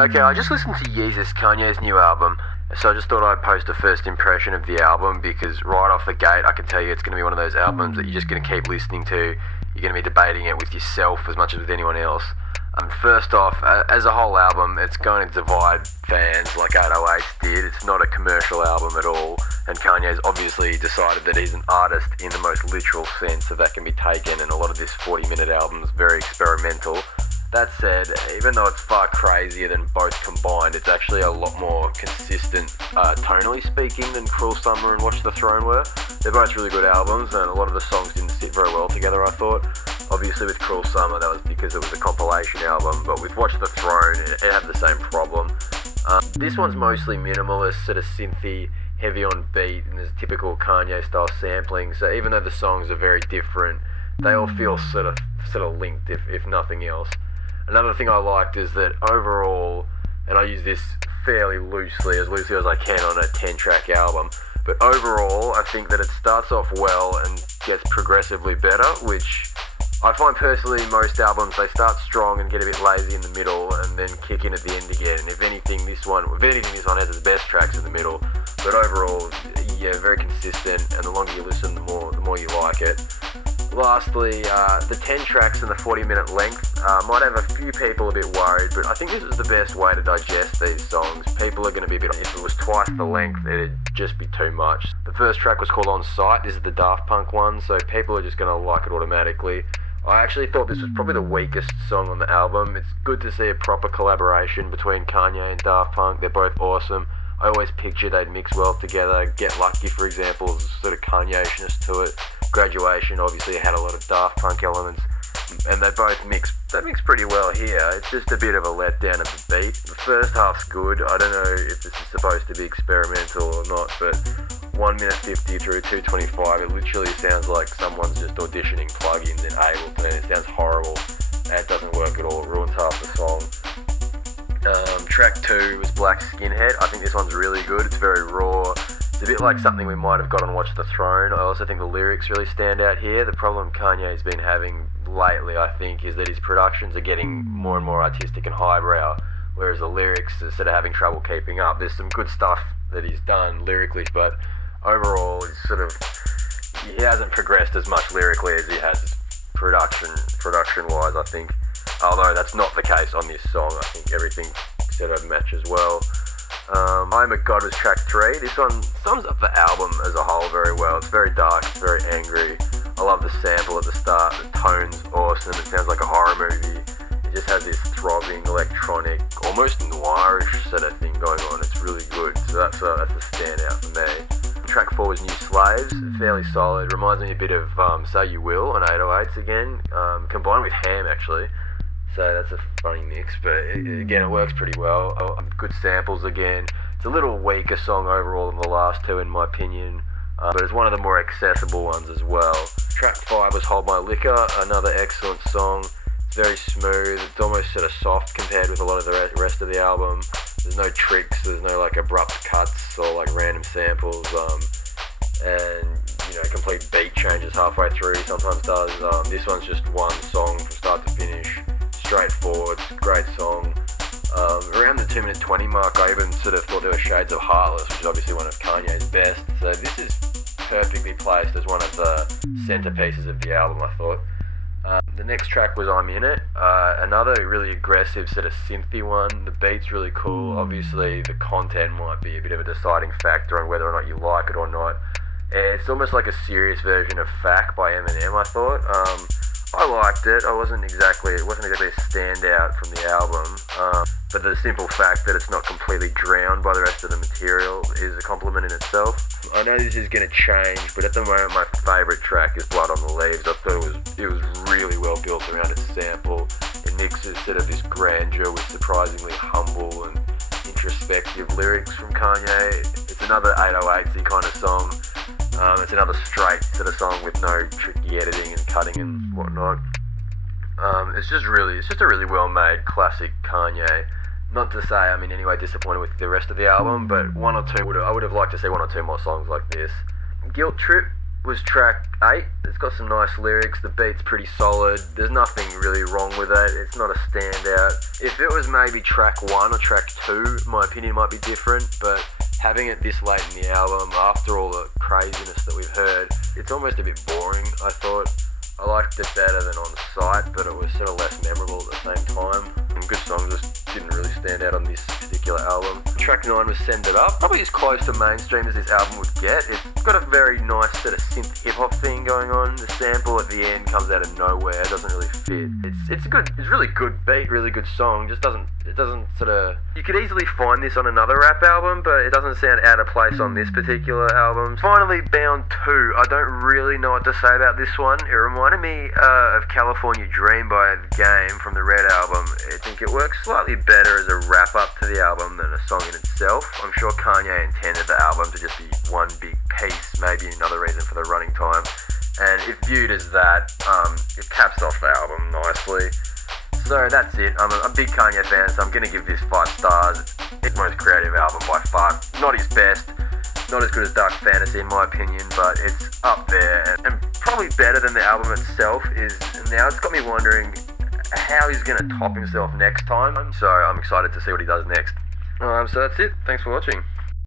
Okay, I just listened to Yeezus, Kanye's new album, so I just thought I'd post a first impression of the album because right off the gate I can tell you it's going to be one of those albums that you're just going to keep listening to. You're going to be debating it with yourself as much as with anyone else. First off, as a whole album, it's going to divide fans like 808 did. It's not a commercial album at all, and Kanye's obviously decided that he's an artist in the most literal sense that can be taken, and a lot of this 40-minute album is very experimental. That said, even though it's far crazier than both combined, it's actually a lot more consistent, tonally speaking, than Cruel Summer and Watch the Throne were. They're both really good albums, and a lot of the songs didn't sit very well together, I thought. Obviously with Cruel Summer, that was because it was a compilation album, but with Watch the Throne, it had the same problem. This one's mostly minimalist, sort of synthy, heavy on beat, and there's typical Kanye-style sampling, so even though the songs are very different, they all feel sort of linked, if nothing else. Another thing I liked is that overall, and I use this fairly loosely as I can on a 10-track album, but overall I think that it starts off well and gets progressively better, which I find personally most albums, they start strong and get a bit lazy in the middle and then kick in at the end again. And if anything, this one has its best tracks in the middle, but overall, yeah, very consistent, and the longer you listen, the more you like it. Lastly, the 10 tracks and the 40-minute length might have a few people a bit worried, but I think this is the best way to digest these songs. People are going to be a bit, if it was twice the length, it'd just be too much. The first track was called On Sight. This is the Daft Punk one, so people are just going to like it automatically. I actually thought this was probably the weakest song on the album. It's good to see a proper collaboration between Kanye and Daft Punk. They're both awesome. I always picture they'd mix well together. Get Lucky, for example, is sort of Kanye-ishness to it. Graduation obviously had a lot of Daft Punk elements, and they mix pretty well here. It's just a bit of a letdown at the beat. The first half's good. I don't know if this is supposed to be experimental or not, but 1 minute 50 through 2:25, it literally sounds like someone's just auditioning plugins in Ableton. It sounds horrible, and it doesn't work at all. It ruins half the song. Track 2 was Black Skinhead. I think this one's really good. It's very raw. It's a bit like something we might have got on Watch the Throne. I also think the lyrics really stand out here. The problem Kanye's been having lately, I think, is that his productions are getting more and more artistic and highbrow, whereas the lyrics are sort of having trouble keeping up. There's some good stuff that he's done lyrically, but overall, he hasn't progressed as much lyrically as he has production-wise, I think. Although that's not the case on this song. I think everything sort of matches well. I'm a God was track 3. This one sums up the album as a whole very well. It's very dark, it's very angry. I love the sample at the start. The tone's awesome. It sounds like a horror movie. It just has this throbbing, electronic, almost noirish sort of thing going on. It's really good. So that's a standout for me. Track 4 was New Slaves. Fairly solid. Reminds me a bit of Say You Will on 808s again, combined with Ham actually. So that's a funny mix, but again, it works pretty well. Good samples again. It's a little weaker song overall than the last two, in my opinion, but it's one of the more accessible ones as well. Track 5 was Hold My Liquor, another excellent song. It's very smooth. It's almost sort of soft compared with a lot of the rest of the album. There's no tricks. There's no like abrupt cuts or like random samples. And complete beat changes halfway through. Sometimes does. This one's just one song from start to finish. Straightforward, great song. Around the 2 minute 20 mark, I even sort of thought there were shades of Heartless, which is obviously one of Kanye's best. So this is perfectly placed as one of the centerpieces of the album, I thought. The next track was I'm In It, another really aggressive sort of synthy one. The beat's really cool. Obviously the content might be a bit of a deciding factor on whether or not you like it or not. It's almost like a serious version of Fack by Eminem, I thought. I liked it. It wasn't exactly a standout from the album, but the simple fact that it's not completely drowned by the rest of the material is a compliment in itself. I know this is going to change, but at the moment my favourite track is Blood on the Leaves. I thought it was really well built around its sample. It mixes sort of this grandeur with surprisingly humble and introspective lyrics from Kanye. It's another 808s-y kind of song. It's another straight sort of song with no tricky editing and cutting and whatnot. It's just a really well-made classic Kanye. Not to say I'm in any way disappointed with the rest of the album, but I would have liked to see one or two more songs like this. Guilt Trip was track 8. It's got some nice lyrics, the beat's pretty solid, there's nothing really wrong with it, it's not a standout. If it was maybe track 1 or track 2, my opinion might be different, but having it this late in the album, after all the craziness that we've heard, it's almost a bit boring, I thought. I liked it better than On Sight, but it was sort of less memorable at the same time. And good songs just didn't really stand out on this particular album. Track 9 was Send It Up, probably as close to mainstream as this album would get. It's got a very nice sort of synth hip-hop thing going on. The sample at the end comes out of nowhere, doesn't really fit. It's really good beat, really good song, it doesn't sort of... You could easily find this on another rap album, but it doesn't sound out of place on this particular album. Finally, Bound 2, I don't really know what to say about this one. It reminded me of California Dream by The Game from the Red album. I think it works slightly better as a wrap-up to the album than a song in itself. I'm sure Kanye intended the album to just be one big piece, maybe another reason for the running time. And if viewed as that, it caps off the album nicely. So that's it. I'm a big Kanye fan, so I'm going to give this 5 stars. It's his most creative album by far. Not his best, not as good as Dark Fantasy in my opinion, but it's up there. And probably better than the album itself is, now it's got me wondering how he's going to top himself next time. So I'm excited to see what he does next. So that's it. Thanks for watching.